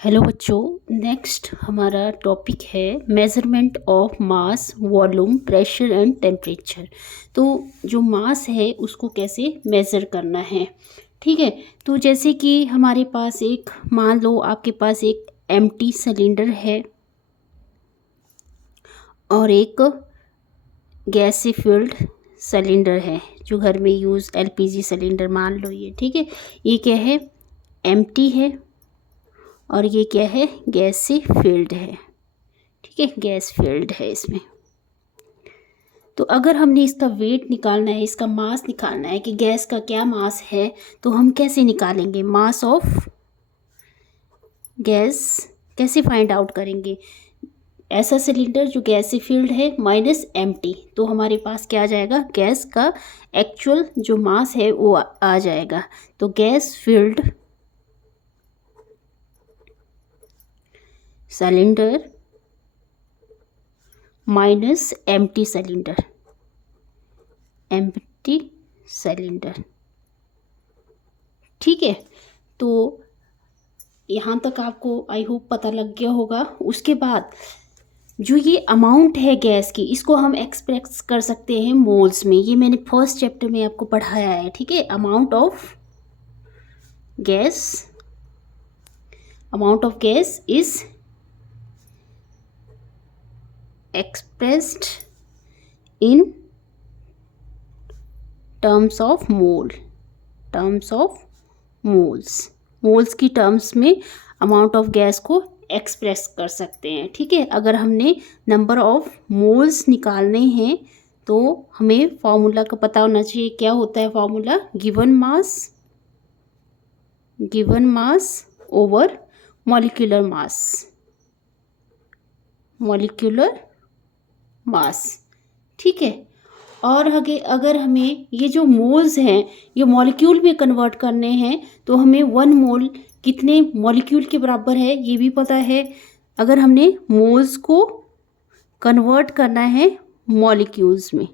Hello बच्चों, next हमारा topic है measurement of mass, volume, pressure and temperature. तो जो मास है उसको कैसे मेज़र करना है, ठीक है। तो जैसे कि हमारे पास एक, मान लो आपके पास एक एम्प्टी सिलेंडर है और एक गैस से फिल्ड सिलेंडर है जो घर में यूज़ एलपीजी सिलेंडर मान लो ये, ठीक है। ये क्या है, एम्प्टी है और ये क्या है, गैस से फिल्ड है, ठीक है, गैस फिल्ड है इसमें। तो अगर हमने इसका वेट निकालना है, इसका मास निकालना है कि गैस का क्या मास है, तो हम कैसे निकालेंगे मास ऑफ गैस, कैसे फाइंड आउट करेंगे। ऐसा सिलेंडर जो गैस से फिल्ड है माइनस एम्प्टी, तो हमारे पास क्या आ जाएगा, गैस का एक्चुअल जो मास है वो आ जाएगा। तो gas filled cylinder minus empty cylinder, empty cylinder, ठीक है। तो यहाँ तक आपको आई होप पता लग गया होगा। उसके बाद जो ये अमाउंट है गैस की, इसको हम एक्सप्रेस कर सकते हैं मोल्स में। ये मैंने फर्स्ट चैप्टर में आपको पढ़ाया है, ठीक है। Amount of gas is expressed in terms of moles की टर्म्स में अमाउंट ऑफ गैस को एक्सप्रेस कर सकते हैं, ठीक है। अगर हमने नंबर ऑफ मोल्स निकालने हैं तो हमें फॉर्मूला का पता होना चाहिए। क्या होता है formula, given mass over molecular mass, ठीक है। और अगर हमें ये जो मोल्स हैं ये मॉलिक्यूल में कन्वर्ट करने हैं तो हमें 1 मोल कितने मॉलिक्यूल के बराबर है ये भी पता है। अगर हमने मोल्स को कन्वर्ट करना है मॉलिक्यूल्स में,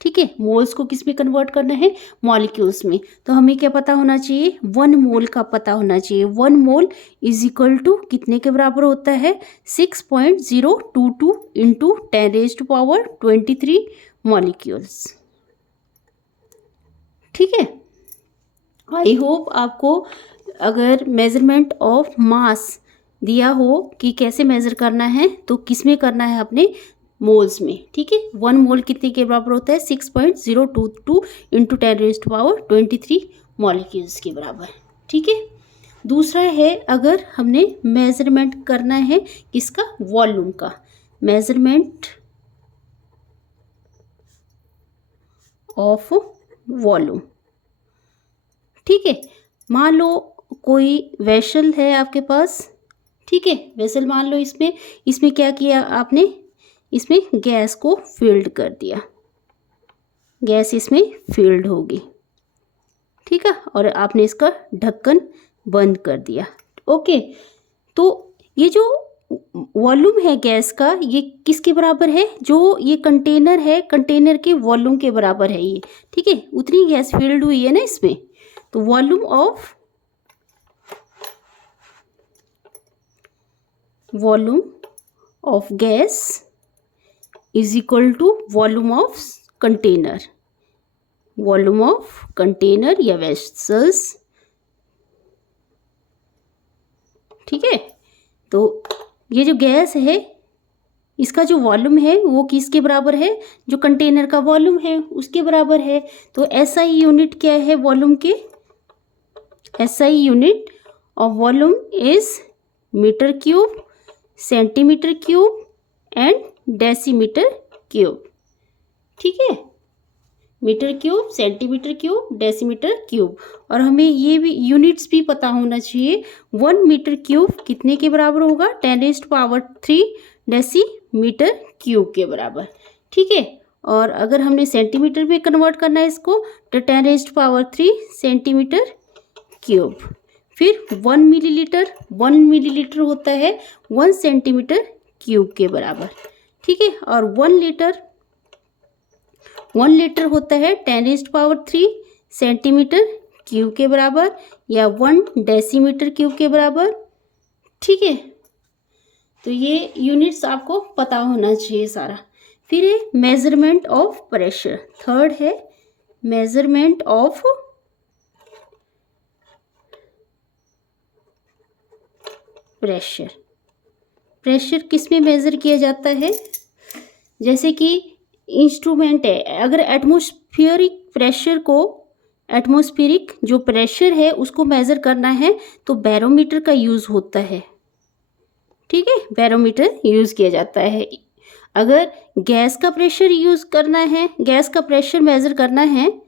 ठीक है, मोल्स को किस में कन्वर्ट करना है, मॉलिक्यूल्स में, तो हमें क्या पता होना चाहिए, 1 मोल का पता होना चाहिए। 1 मोल इज इक्वल टू कितने के बराबर होता है, 6.022 इंटू 10⁻23 मॉलिक्यूल्स, ठीक है। आई होप आपको अगर मेजरमेंट ऑफ मास दिया हो कि कैसे मेजर करना है तो किस में करना है, अपने मोल्स में, ठीक है। 1 मोल कितने के बराबर होता है, 6.022 इंटू 10⁻23 मॉलिक्यूल्स के बराबर, ठीक है। दूसरा है, अगर हमने मेजरमेंट करना है किसका, वॉल्यूम का, मेजरमेंट ऑफ वॉल्यूम, ठीक है। मान लो कोई वेसल है आपके पास, ठीक है, वेसल मान लो, इसमें क्या किया आपने, इसमें गैस को फील्ड कर दिया, गैस इसमें फील्ड होगी, ठीक है, और आपने इसका ढक्कन बंद कर दिया, ओके। तो ये जो वॉल्यूम है गैस का, ये किसके बराबर है, जो ये कंटेनर है, कंटेनर के वॉल्यूम के बराबर है ये, ठीक है। उतनी गैस फील्ड हुई है ना इसमें, तो volume of gas is equal to volume of container या वेसल्स, ठीक है। तो ये जो गैस है इसका जो वॉल्यूम है वो किसके बराबर है, जो कंटेनर का वॉल्यूम है उसके बराबर है। तो एसआई यूनिट क्या है वॉल्यूम के, SI unit of volume is metre cube, centimetre cube and decimetre cube, ठीक है। Metre cube, centimetre cube, decimetre cube, और हमें ये भी यूनिट्स भी पता होना चाहिए। 1 मीटर क्यूब कितने के बराबर होगा, 10⁻³ डेसीमीटर क्यूब के बराबर, ठीक है। और अगर हमने सेंटीमीटर में कन्वर्ट करना है इसको तो 10⁻³ सेंटीमीटर क्यूब। फिर 1 मिलीलीटर होता है 1 सेंटीमीटर क्यूब के बराबर, ठीक है। और 1 लीटर होता है 10⁻³ सेंटीमीटर क्यूब के बराबर, या 1 डेसीमीटर क्यूब के बराबर, ठीक है, तो ये यूनिट्स आपको पता होना चाहिए सारा। फिर है मेजरमेंट ऑफ प्रेशर, थर्ड है मेजरमेंट ऑफ प्रेशर। प्रेशर किस में मेज़र किया जाता है? जैसे कि इंस्ट्रूमेंट है, अगर एटमॉस्फेरिक प्रेशर को, एटमॉस्फेरिक जो प्रेशर है उसको मेज़र करना है तो बैरोमीटर का यूज़ होता है। ठीक है, बैरोमीटर यूज़ किया जाता है। अगर गैस का प्रेशर यूज़ करना है, गैस का प्रेशर मेज़र करना है,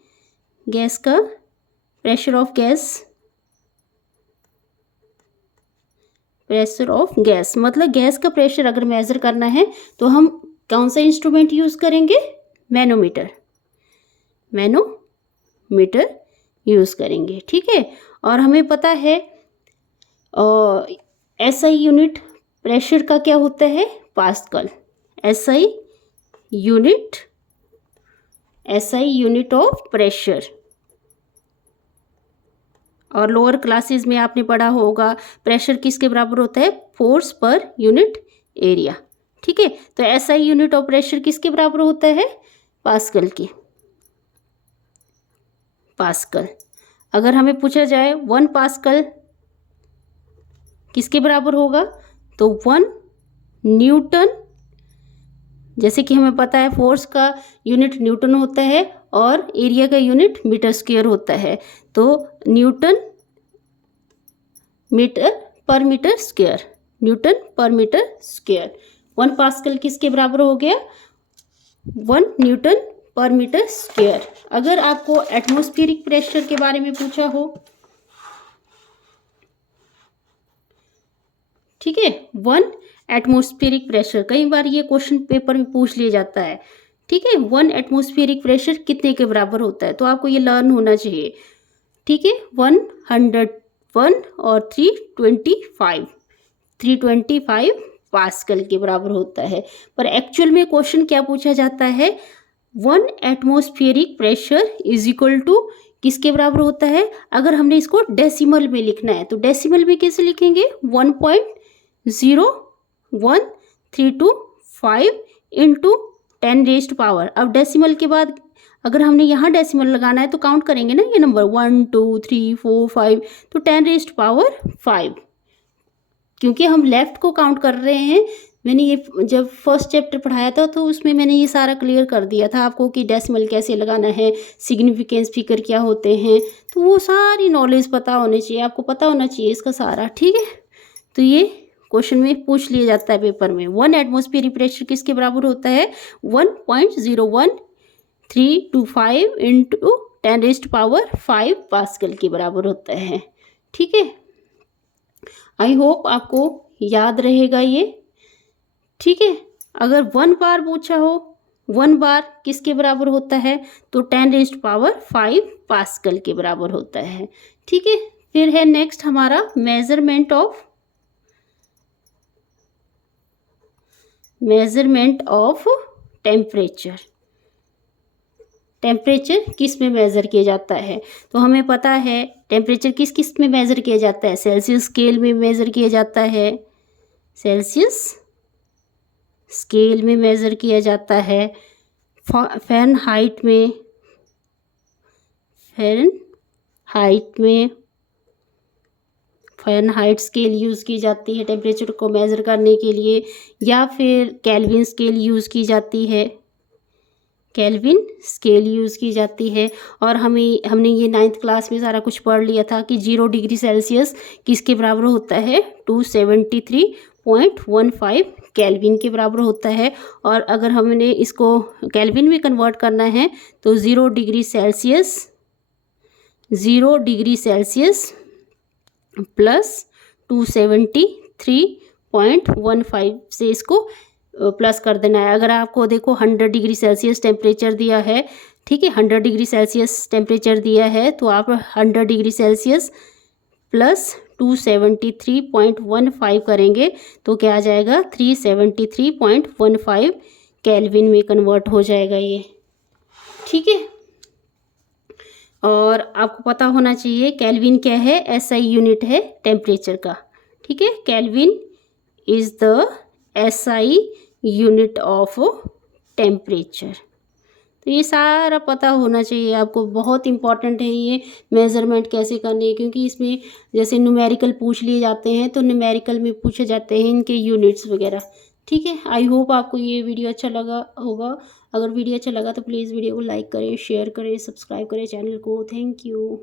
गैस का pressure of gas, pressure of gas मतलब गैस का प्रेशर अगर मेज़र करना है तो हम कौन सा इंस्ट्रूमेंट यूज़ करेंगे? मैनोमीटर, मैनोमीटर यूज़ करेंगे। ठीक है, और हमें पता है एसआई यूनिट प्रेशर का क्या होता है? Pascal. SI unit of pressure. और लोअर क्लासेस में आपने पढ़ा होगा प्रेशर किसके बराबर होता है? Force per unit area. ठीक है, तो एसआई यूनिट ऑफ प्रेशर किसके बराबर होता है? पास्कल की। पास्कल। अगर हमें पूछा जाए 1 पास्कल किसके बराबर होगा तो 1 न्यूटन। जैसे कि हमें पता है फोर्स का यूनिट न्यूटन होता है और एरिया का यूनिट मीटर स्क्वायर होता है, तो न्यूटन पर मीटर स्क्वायर, न्यूटन पर मीटर स्क्वायर। 1 पास्कल किसके बराबर हो गया? 1 न्यूटन पर मीटर स्क्वायर। अगर आपको एटमॉस्फेरिक प्रेशर के बारे में पूछा हो, ठीक है, 1 एटमॉस्फेरिक प्रेशर, कई बार ये क्वेश्चन पेपर में पूछ लिया जाता है। ठीक है, 1 एटमॉस्फेरिक प्रेशर कितने के बराबर होता है, तो आपको ये लर्न होना चाहिए। ठीक है, 101 और 325 पास्कल के बराबर होता है। पर एक्चुअल में क्वेश्चन क्या पूछा जाता है? 1 atmospheric pressure is equal to किसके बराबर होता है? अगर हमने इसको डेसिमल में लिखना है तो डेसिमल में कैसे लिखेंगे? 1.01325 इंटू 10 रेज़्ड पावर। अब डेसिमल के बाद अगर हमने यहाँ डेसिमल लगाना है तो काउंट करेंगे ना ये नंबर 1 2 3 4 5, तो 10 रेज़्ड पावर 5। क्योंकि हम लेफ़्ट को काउंट कर रहे हैं, मैंने ये जब फर्स्ट चैप्टर पढ़ाया था तो उसमें मैंने ये सारा क्लियर कर दिया था आपको कि डेसिमल कैसे लगाना है, सिग्निफिकेंस फिगर क्या होते हैं, तो वो सारी नॉलेज पता होनी चाहिए, आपको पता होना चाहिए इसका सारा। ठीक है, तो ये क्वेश्चन में पूछ लिया जाता है पेपर में। 1 एटमॉस्फेरिक प्रेशर किसके बराबर होता है? 1.01325 इंटू 10 रेज़्ड पावर 5 पास्कल के बराबर होता है। ठीक है, आई होप आपको याद रहेगा ये। ठीक है, अगर 1 बार पूछा हो, 1 बार किसके बराबर होता है तो 10 रेज़्ड पावर 5 पास्कल के बराबर होता है। ठीक है, फिर है नेक्स्ट हमारा मेजरमेंट ऑफ टेम्परेचर। टेम्परेचर किस में मेज़र किया जाता है? तो हमें पता है टेम्परेचर किस किस में मेज़र किया जाता है? सेल्सियस स्केल में मेज़र किया जाता है, सेल्सियस स्केल में मेज़र किया जाता है, फ़ारेनहाइट में फ़ारेनहाइट स्केल यूज़ की जाती है टेम्परेचर को मेज़र करने के लिए, या फिर केल्विन स्केल यूज़ की जाती है, केल्विन स्केल यूज़ की जाती है। और हमने ये 9th क्लास में सारा कुछ पढ़ लिया था कि 0 डिग्री सेल्सियस किसके बराबर होता है? 273.15 केल्विन के बराबर होता है। और अगर हमने इसको केल्विन में कन्वर्ट करना है तो 0 डिग्री सेल्सियस प्लस 273.15 से इसको प्लस कर देना है। अगर आपको देखो 100 डिग्री सेल्सियस टेम्परेचर दिया है, ठीक है, 100 डिग्री सेल्सियस टेम्परेचर दिया है तो आप 100 डिग्री सेल्सियस प्लस 273.15 करेंगे तो क्या आ जाएगा? 373.15 केल्विन में कन्वर्ट हो जाएगा ये। ठीक है, और आपको पता होना चाहिए केल्विन क्या है? एसआई यूनिट है टेम्परेचर का। ठीक है। Kelvin is the SI unit of temperature. तो ये सारा पता होना चाहिए आपको, बहुत इंपॉर्टेंट है ये मेज़रमेंट कैसे करने हैं, क्योंकि इसमें जैसे न्यूमेरिकल पूछ लिए जाते हैं तो न्यूमेरिकल में पूछे जाते हैं इनके यूनिट्स वगैरह। ठीक है, आई होप आपको ये वीडियो अच्छा लगा होगा। अगर वीडियो अच्छा लगा तो प्लीज़ वीडियो को लाइक करें, शेयर करें, सब्सक्राइब करें चैनल को। Thank you.